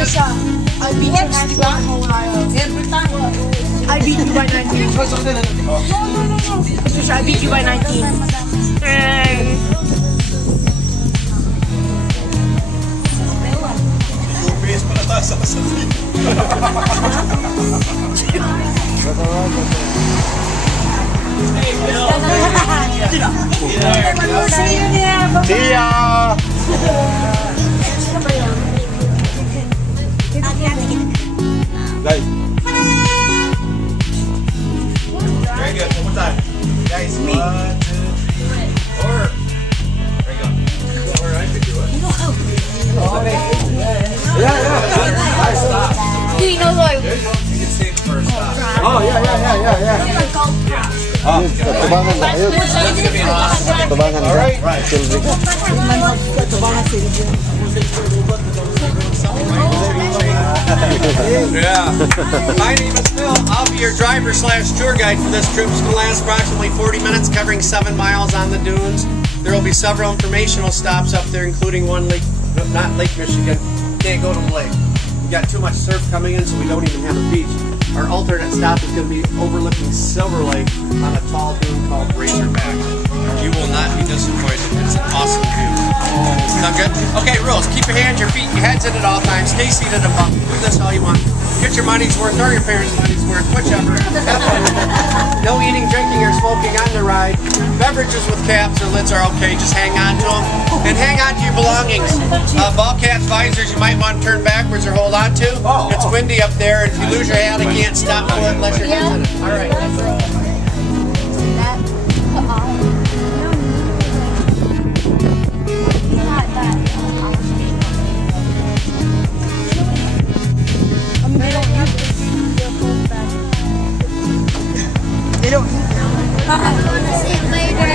I beat you 91. Every time. I beat you by 19. Just I beat you by 19. Base pala tayo sa kasati. Hey, Bill. See ya! Guys. Very good. One more time. Guys, 1, 2, 3, 4. There you go. All right, we do it. Do you know like? There you go. You can save the first stop. Oh, yeah. Oh, tubangan na kayo. That's gonna be an awesome. Tubangan na. Right. Silvi. Yeah. My name is Phil. I'll be your driver/tour guide for this trip. It's going to last approximately 40 minutes, covering 7 miles on the dunes. There will be several informational stops up there, including one lake, not Lake Michigan. Can't go to the lake. We got too much surf coming in, so we don't even have a beach. Our alternate stop is going to be overlooking Silver Lake on a tall dune called Razorback. You will not be disappointed. It's an awesome view. Sound good? Okay, rules. Keep your hands, your feet, your heads in at all times. Stay seated above. Do this all you want. Get your money's worth or your parents' money's worth, whichever. No eating, drinking, or smoking on the ride. Beverages with caps or lids are okay. Just hang on to them. And hang on to your belongings. Ball caps, visors, you might want to turn backwards or hold on to. It's windy up there. If you lose your hat, I can't stop for it unless your hand's in it. All right. They don't eat now. I'm going to see it later.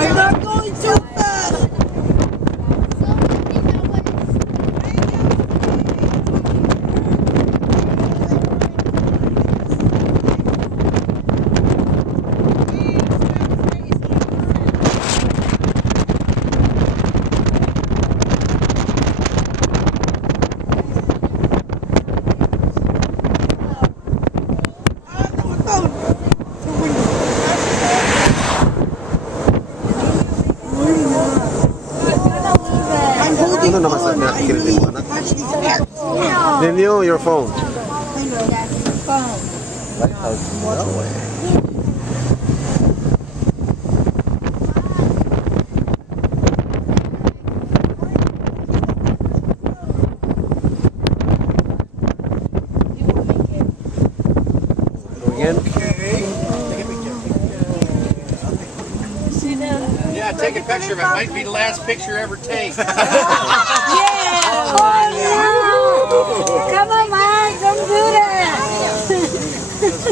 I'm not going too fast. I'm holding Ano naman sa on. I nakikinig mo, anak? Then your phone. Lighthouse. Again? Yeah, take a picture of it. Might be the last picture ever taken. Come on, Mike, don't do that.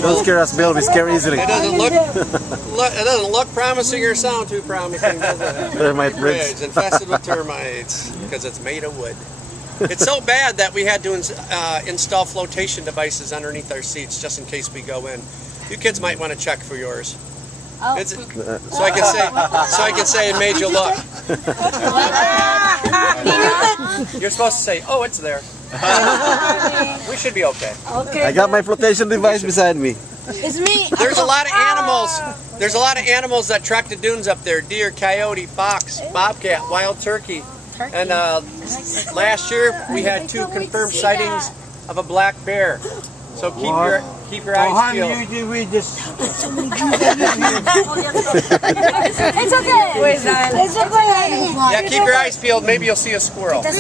Don't scare us, Bill. We scare easily. It doesn't look promising or sound too promising, does it? Termite It's bricks. infested with termites because it's made of wood. It's so bad that we had to install flotation devices underneath our seats just in case we go in. You kids might want to check for yours. It's, so I can say it made you look. You're supposed to say, "Oh, it's there." We should be okay. I got my flotation device beside me. It's me. There's a lot of animals. There's a lot of animals that trek the dunes up there: deer, coyote, fox, bobcat, wild turkey. And last year we had 2 confirmed sightings of a black bear. So keep your eyes peeled. It's okay. It's okay. Yeah, keep your eyes peeled. Maybe you'll see a squirrel. Also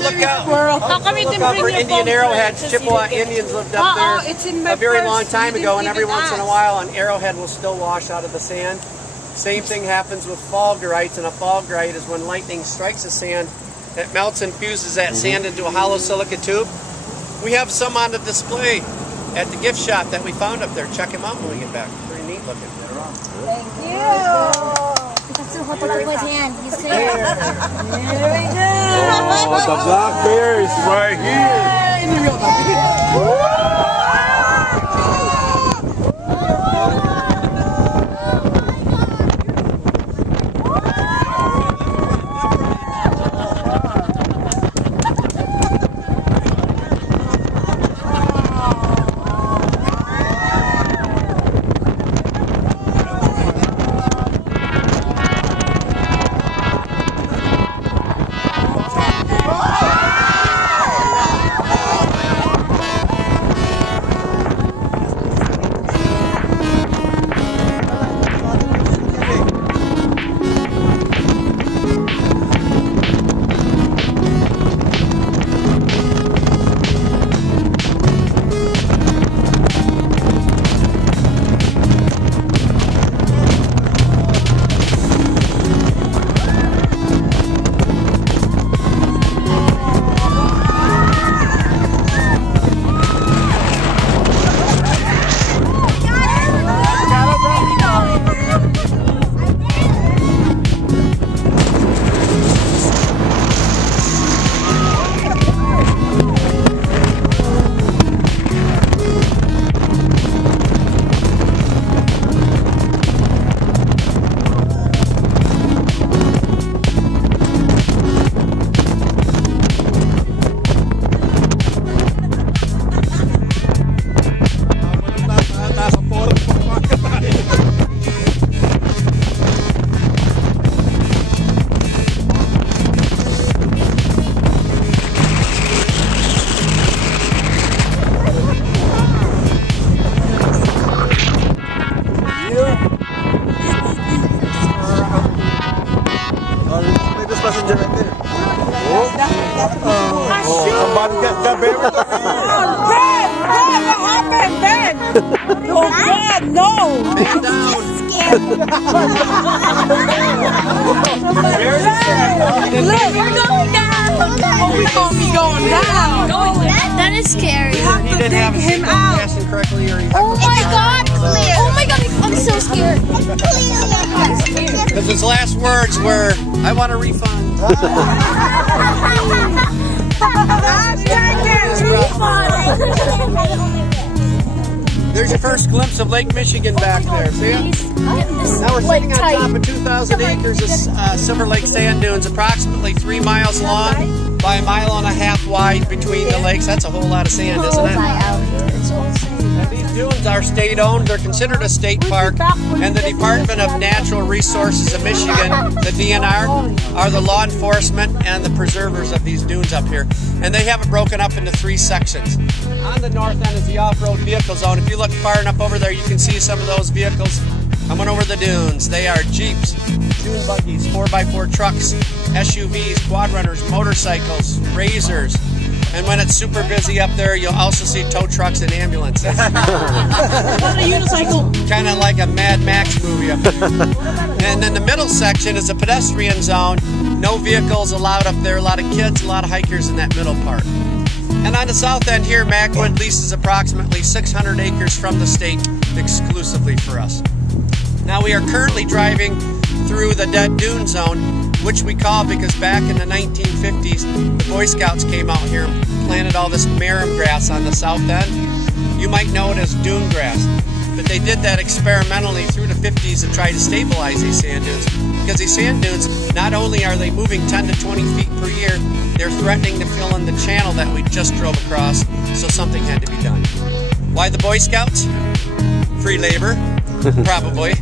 look out for Indian arrowheads. Chippewa Indians lived up there a very long time ago, and every once in a while an arrowhead will still wash out of the sand. Same thing happens with fulgurites, and a fulgurite is when lightning strikes the sand, it melts and fuses that sand into a hollow silica tube. We have some on the display. at the gift shop that we found up there. Check him out when we get back. Pretty neat looking. Thank you. That's so hot to his hand. He's there. There we go. Oh, the black bear is right here. Passenger right there. Somebody got buried. Ben, what happened, Ben? No, Ben, no. Man down. Look, we're going down. Oh, we're going to be going down. That is scary. have He to didn't dig have his him seatbelt out. fastened correctly, or he Oh my god, clear. Oh my god, I'm so scared. because his last words were, "I want a refund." There's your first glimpse of Lake Michigan back there. See it? Now we're sitting on top of 2,000 acres of Silver Lake sand dunes, approximately 3 miles long by 1.5 miles wide between the lakes. That's a whole lot of sand, isn't it? And these dunes are state-owned. They're considered a state park, and the Department of Natural Resources of Michigan, the DNR, are the law enforcement and the preservers of these dunes up here. And they have it broken up into 3 sections. On the north end is the off-road vehicle zone. If you look far enough over there, you can see some of those vehicles coming over the dunes. They are Jeeps, dune buggies, 4x4 trucks, SUVs, quad runners, motorcycles, razors. And when it's super busy up there, you'll also see tow trucks and ambulances. On a unicycle. Kind of like a Mad Max movie up there. And then the middle section is a pedestrian zone. No vehicles allowed up there. A lot of kids, a lot of hikers in that middle part. And on the south end here, Macwood leases approximately 600 acres from the state exclusively for us. Now we are currently driving through the Dead Dune Zone, which we call because back in the 1950s, the Boy Scouts came out here and planted all this marram grass on the south end. You might know it as dune grass, but they did that experimentally through the 50s to try to stabilize these sand dunes. Because these sand dunes, not only are they moving 10 to 20 feet per year, they're threatening to fill in the channel that we just drove across, so something had to be done. Why the Boy Scouts? Free labor, probably.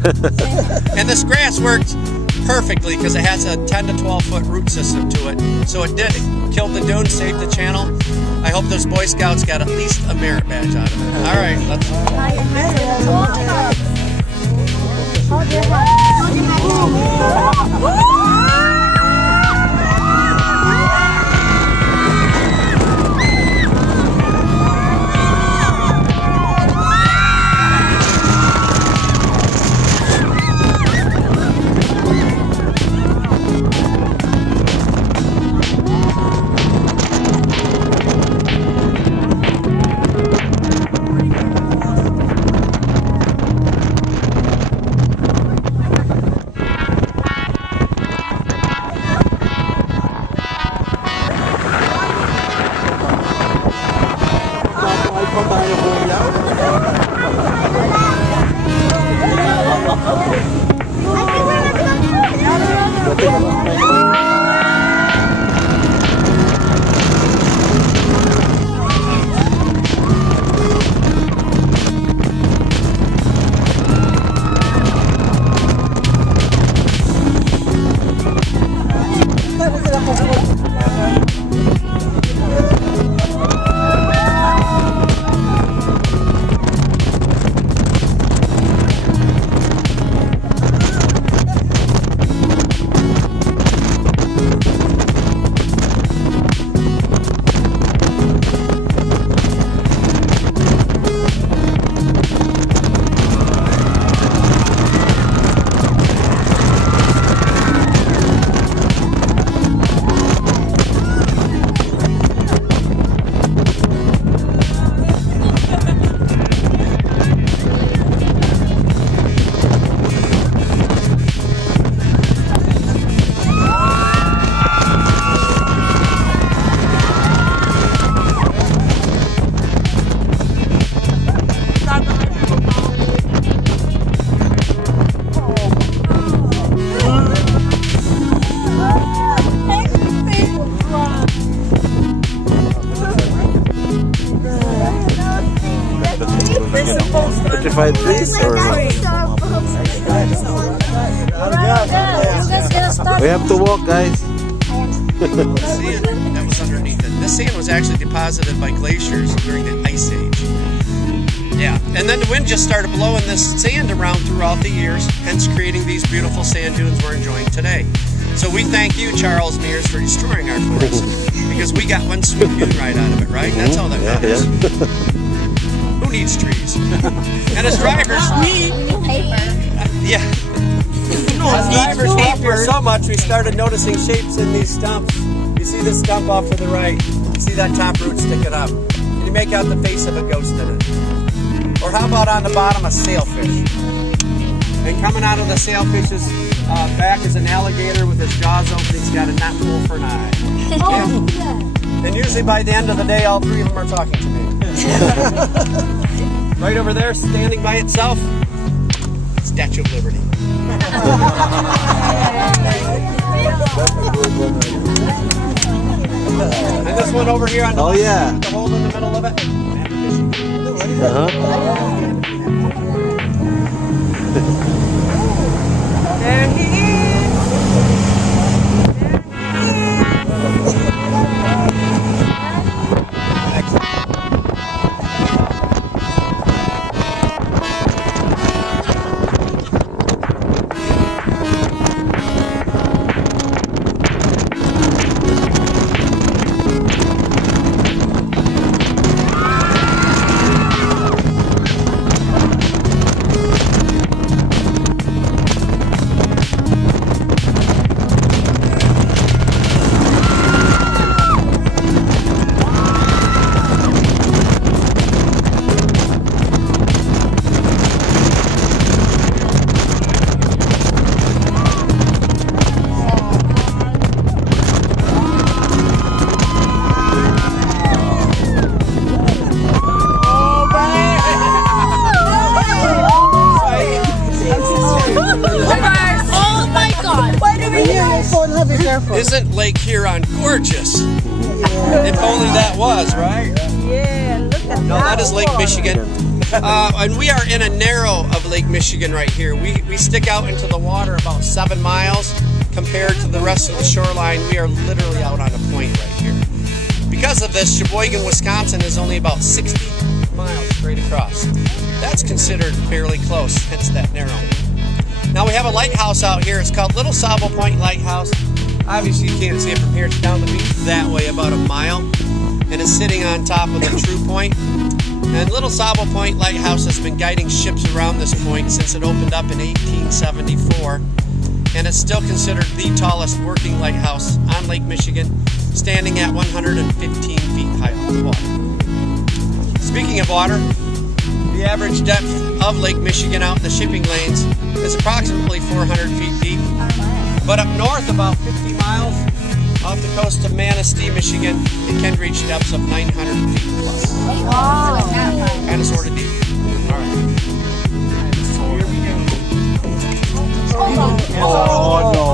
And this grass worked perfectly because it has a 10 to 12 foot root system to it. So it did. It killed the dune, saved the channel. I hope those Boy Scouts got at least a merit badge out of it. All right, let's. Petrified trees or we have to walk, guys. Sand that was underneath it. This sand was actually deposited by glaciers during the Ice Age. Yeah, and then the wind just started blowing this sand around throughout the years, hence creating these beautiful sand dunes we're enjoying today. So we thank you, Charles Mears, for destroying our forest, because we got one sweet dune right out of it, right? That's all that matters. Who needs trees? And as drivers, We need paper. yeah. As drivers hate here so much, we started noticing shapes in these stumps. You see this stump off to the right. You see that top root sticking up. Can you make out the face of a ghost in it? Or how about on the bottom, a sailfish? And coming out of the sailfish's back is an alligator with his jaws open. He's got a knot hole for an eye. And usually by the end of the day, all three of them are talking to me. Right over there, standing by itself, Statue of Liberty. And this one over here on the Oh, left, yeah. the hole in the middle of it. There he is. Oh my god! Why do we Isn't Lake Huron gorgeous? If only that was, right? Yeah, look at that. No, that is Lake Michigan. And we are in a narrow of Lake Michigan right here. We stick out into the water about 7 miles compared to the rest of the shoreline. We are literally out on a point right here. Because of this, Sheboygan, Wisconsin is only about 60 miles straight across. That's considered fairly close, hence that narrow. Now we have a lighthouse out here. It's called Little Sabo Point Lighthouse. Obviously you can't see it from here. It's down the beach that way about a mile. And it's sitting on top of the True Point. And Little Sabo Point Lighthouse has been guiding ships around this point since it opened up in 1874. And it's still considered the tallest working lighthouse on Lake Michigan, standing at 115 feet high off the water. Speaking of water, the average depth of Lake Michigan out in the shipping lanes is approximately 400 feet deep. But up north, about 50 miles off the coast of Manistee, Michigan. It can reach depths of 900 feet plus. Kind of sort of deep. All right. Here we go. Oh no.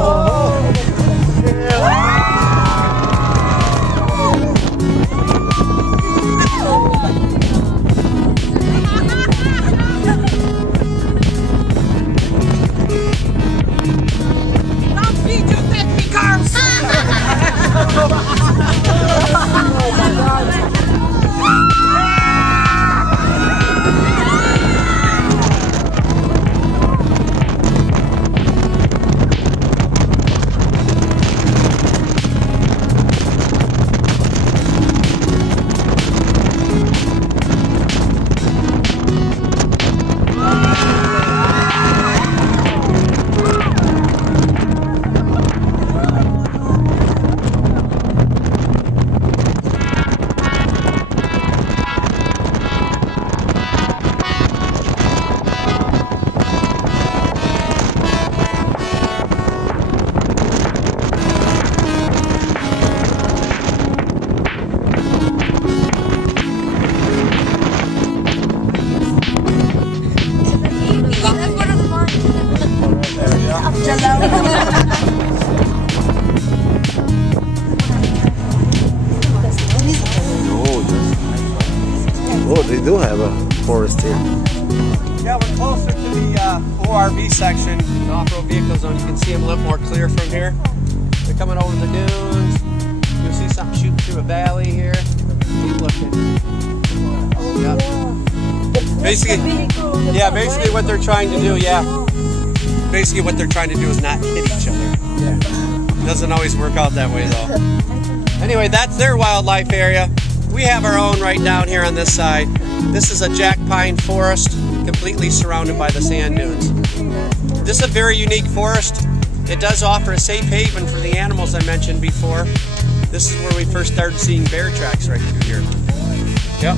Oh, they do have a forest here. Yeah, we're closer to the ORV section, the off-road vehicle zone. You can see them a little more clear from here. They're coming over the dunes. You'll see something shooting through a valley here. Keep looking. Yep. Basically what they're trying to do, basically what they're trying to do is not hit each other. Doesn't always work out that way though. Anyway, that's their wildlife area. We have our own right down here on this side. This is a jack pine forest, completely surrounded by the sand dunes. This is a very unique forest. It does offer a safe haven for the animals I mentioned before. This is where we first started seeing bear tracks right through here. Yep.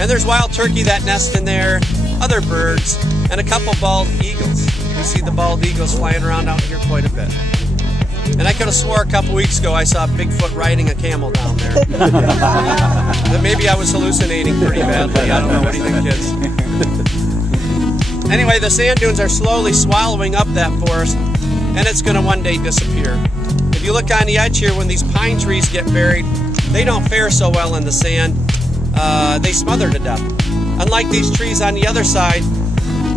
And there's wild turkey that nest in there, other birds, and a couple bald eagles. You see the bald eagles flying around out here quite a bit. And I could have swore a couple weeks ago I saw Bigfoot riding a camel down there. But maybe I was hallucinating pretty badly. I don't know. What do you think, kids? Anyway, the sand dunes are slowly swallowing up that forest, and it's going to one day disappear. If you look on the edge here, when these pine trees get buried, they don't fare so well in the sand. They smother to death. Unlike these trees on the other side,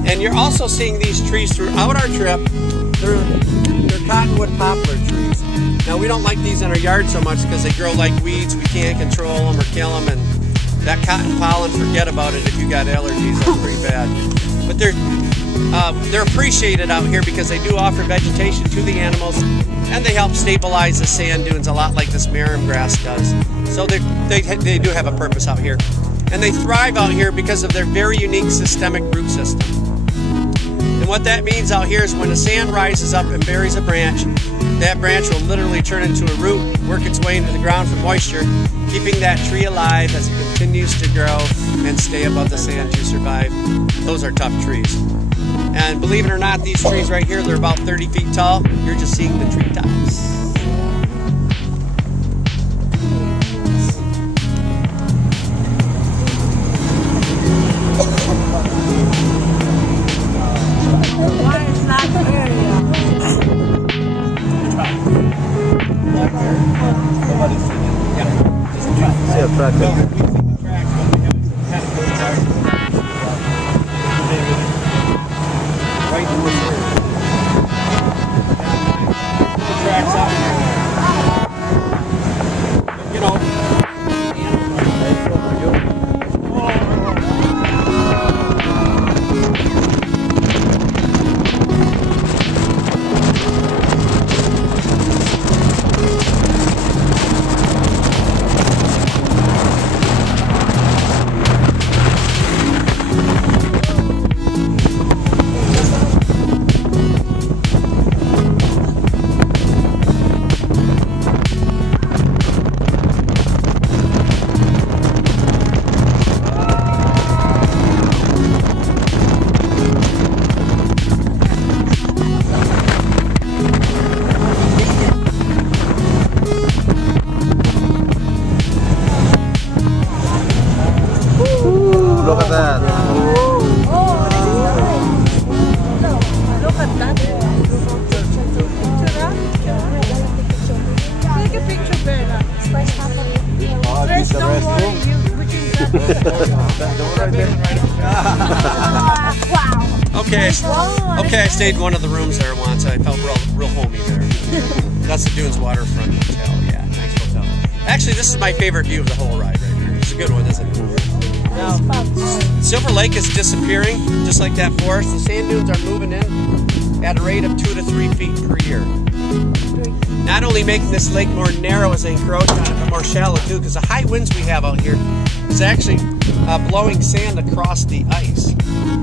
and you're also seeing these trees throughout our trip, they're cottonwood poplar trees. Now we don't like these in our yard so much because they grow like weeds. We can't control them or kill them, and that cotton pollen, forget about it if you got allergies. That's pretty bad. But they're appreciated out here because they do offer vegetation to the animals, and they help stabilize the sand dunes a lot like this marram grass does. So they do have a purpose out here, and they thrive out here because of their very unique systemic root system. And what that means out here is when the sand rises up and buries a branch, that branch will literally turn into a root, work its way into the ground for moisture, keeping that tree alive as it continues to grow and stay above the sand to survive. Those are tough trees. And believe it or not, these trees right here, they're about 30 feet tall. You're just seeing the treetops. Wow. Okay, I stayed in one of the rooms there once. I felt real homey there. That's the Dunes Waterfront Hotel. Yeah, nice hotel. Actually, this is my favorite view of the whole ride right here. It's a good one, isn't it? Now, Silver Lake is disappearing, just like that forest. The sand dunes are moving in at a rate of 2 to 3 feet per year. Not only making this lake more narrow as they encroach on it, but more shallow too, because the high winds we have out here is actually blowing sand across the ice.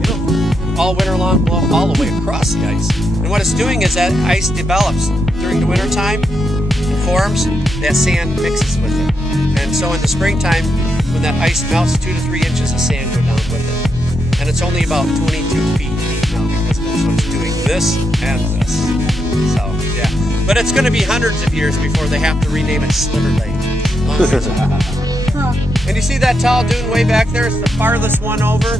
It'll all winter long blow all the way across the ice. And what it's doing is that ice develops during the winter time and forms, that sand mixes with it. And so in the springtime, when that ice melts, 2 to 3 inches of sand go down with it. And it's only about 22 feet deep now because of it. So it's doing this and this. So, yeah. But it's going to be hundreds of years before they have to rename it Sliver Lake. And you see that tall dune way back there? It's the farthest one over.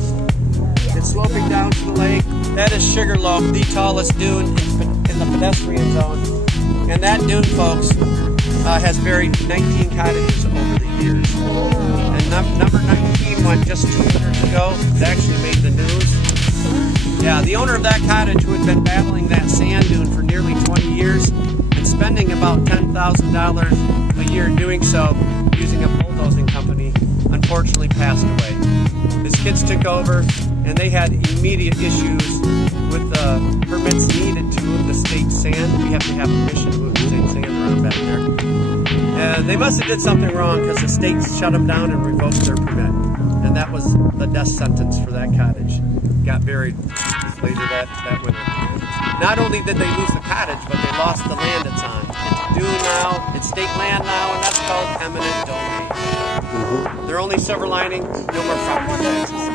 It's sloping down to the lake. That is Sugarloaf, the tallest dune in the pedestrian zone. And that dune, folks, has buried 19 cottages over the years. And number 19 went just 2 years ago. It actually made the news. Yeah, the owner of that cottage, who had been battling that sand dune for nearly 20 years and spending about $10,000 a year doing so using a bulldozing company, unfortunately passed away. His kids took over, and they had immediate issues with the permits needed to move the state sand. We have to have permission to move the state sand around back there. And they must have did something wrong because the state shut them down and revoked their permit. And that was the death sentence for that cottage. Got buried later that winter. Not only did they lose the cottage, but they lost the land it's on. It's dune now, it's state land now, and that's called eminent domain. There are only silver linings, no more property taxes.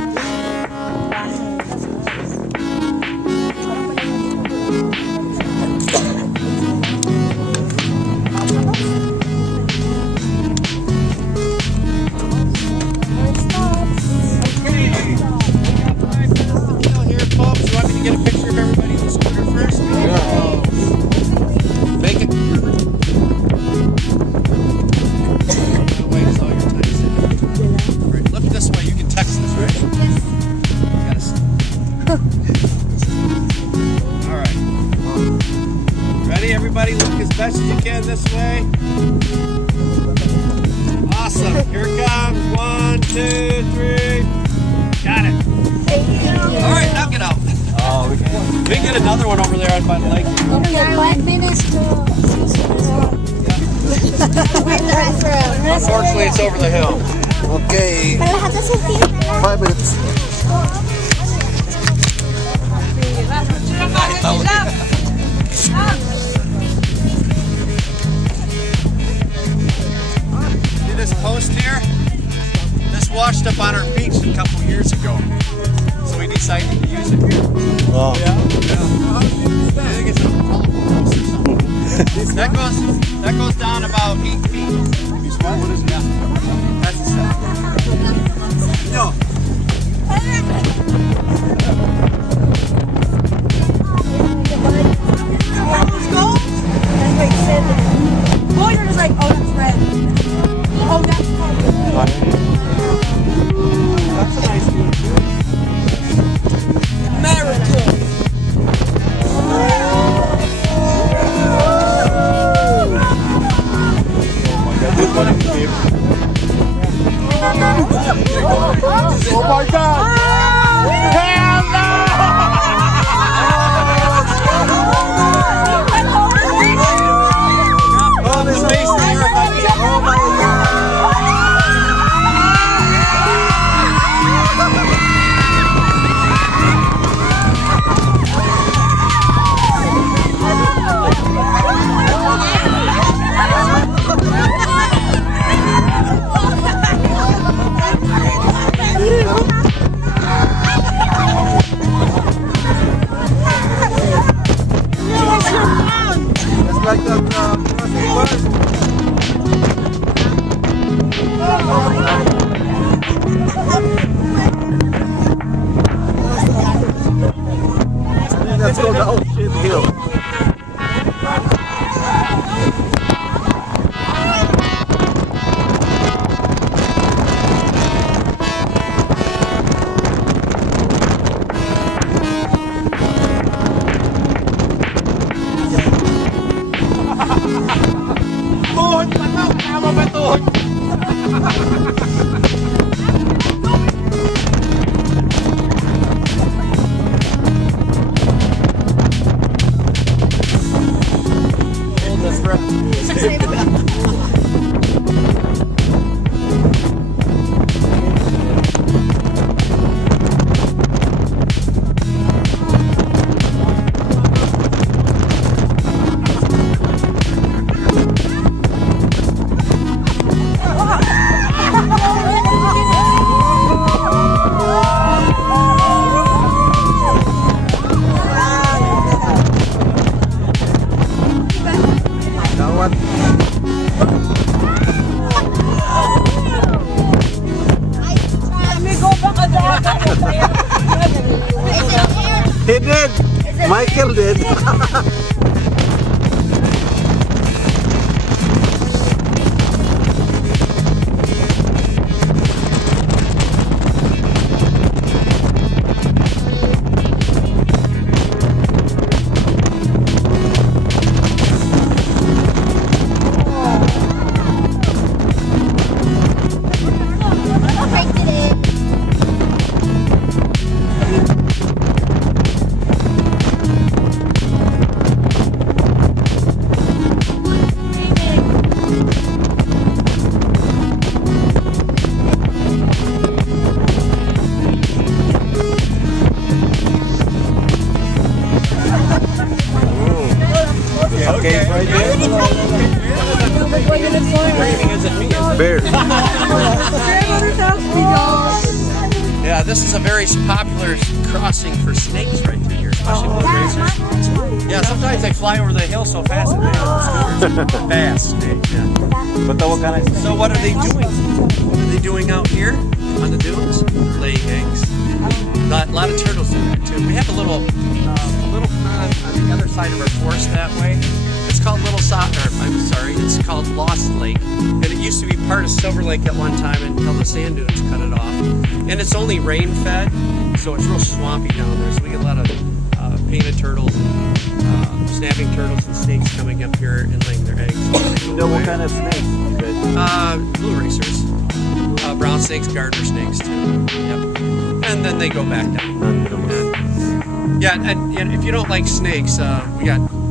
Get a picture of everybody in the scooter first? Yeah. Make it. Wait, is all your time sitting. Right, look this way. You can text this, right? Yes. All right. Ready, everybody? Look as best as you can this way. Awesome. Here it comes. 1, 2, 3. Got it. All right, now get out. Oh, we can get another one over there on by the lake. Okay, 5 minutes to... Unfortunately, it's over the hill. Okay. 5 minutes. See this post here? This washed up on our beach a couple years ago. So we decided to use it here. Oh. Yeah. I think it's a telephone post or something. that goes down about 8 feet. What is it? Yeah. That's the stuff. No. That's like 7. Oh, you're just like, oh, that's red. Oh, that's purple. That's a nice view, too. America. Oh my God! Hell no! Oh, this makes me terrified. Oh my God! It's like that let's go down shit hill. did. Michael did. Okay, right there. Bear. Yeah, this is a very popular crossing for snakes right through here, especially blue racers. Yeah, sometimes they fly over the hill so fast that they have scooters. Fast snake, yeah. But what kind of? So what are they doing? What are they doing out here on the dunes? Laying eggs. A lot of turtles do that too. We have a little pond on the other side of our forest that way. It's called it's called Lost Lake. And it used to be part of Silver Lake at one time until the sand dunes cut it off. And it's only rain fed, so it's real swampy down there. So we get a lot of painted turtles, snapping turtles and snakes coming up here and laying their eggs. You know what kind of snakes? Blue racers. Brown snakes, garter snakes too. Yep. And then they go back down. And if you don't like snakes, we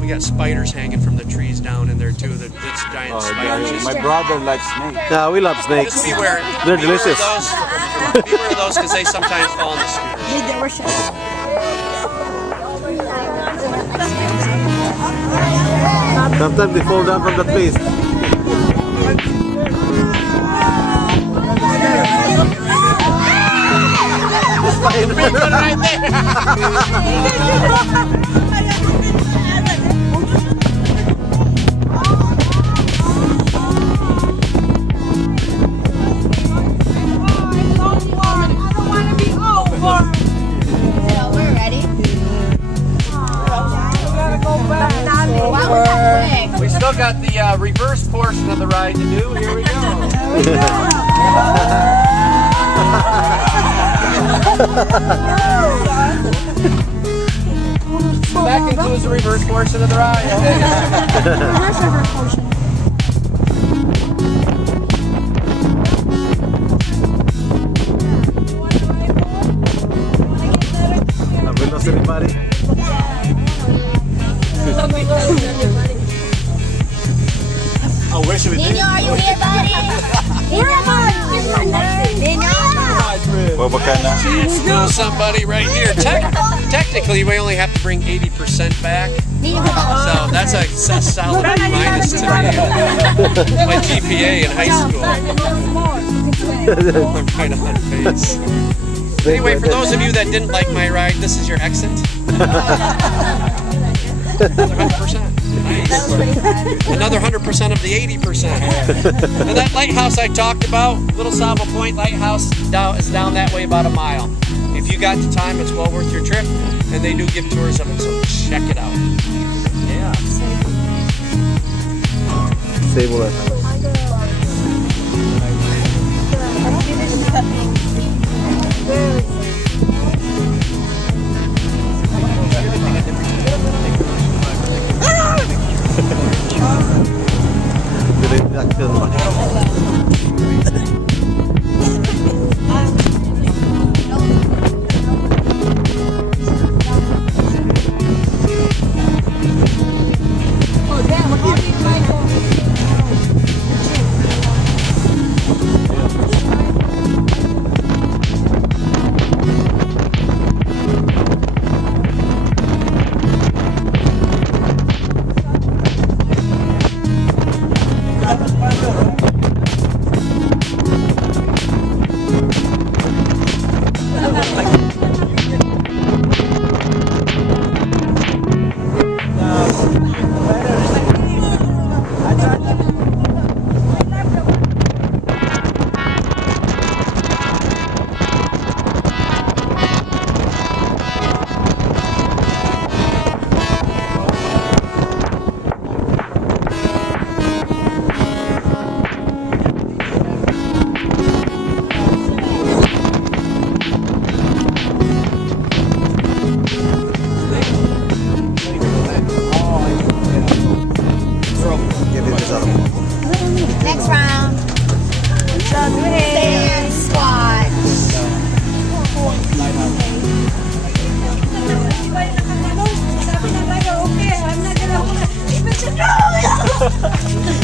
got spiders hanging from the trees down in there too. That's giant spiders. My brother likes snakes. Yeah, we love snakes. Just beware. They're delicious. Beware of those because they sometimes fall in the scooters. Sometimes they fall down from the trees. We're ready. We still got the reverse portion of the ride to do. Here we go. That concludes the reverse portion of the ride. Have we lost anybody? I wish we did. Nino, are you here, buddy? Nino. What kind of? Chance to know somebody right here. Technically, we only have to bring 80% back. So that's a solid minus to me. My GPA in high school. I'm kind of on pace. Anyway, for those of you that didn't like my ride, this is your exit. Another 100%. Nice. Another 100% of the 80%. And that lighthouse I talked about, Little Savo Point Lighthouse, is down that way about a mile. If you got the time, it's well worth your trip. And they do give tours of it, so check it out. Yeah. Save all that.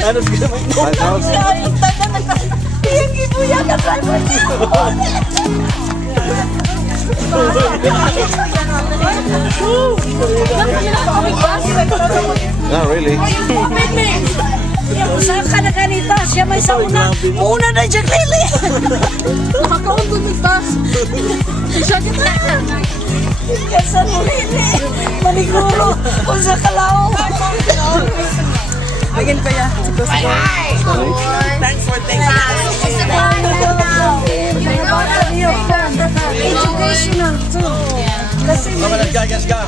Lighthouse. Yung gibuya ka driver niya. Not really. Open me. Usaha ka na ganito. Siya may sa una. Una na dyan, Lili. Nakakaundog ng bus. Siya kita. Kesa mo, Lili. Maniguro. Unsa ka lao. Again pa ya. Thanks for taking Educational too. Kasi Let's go.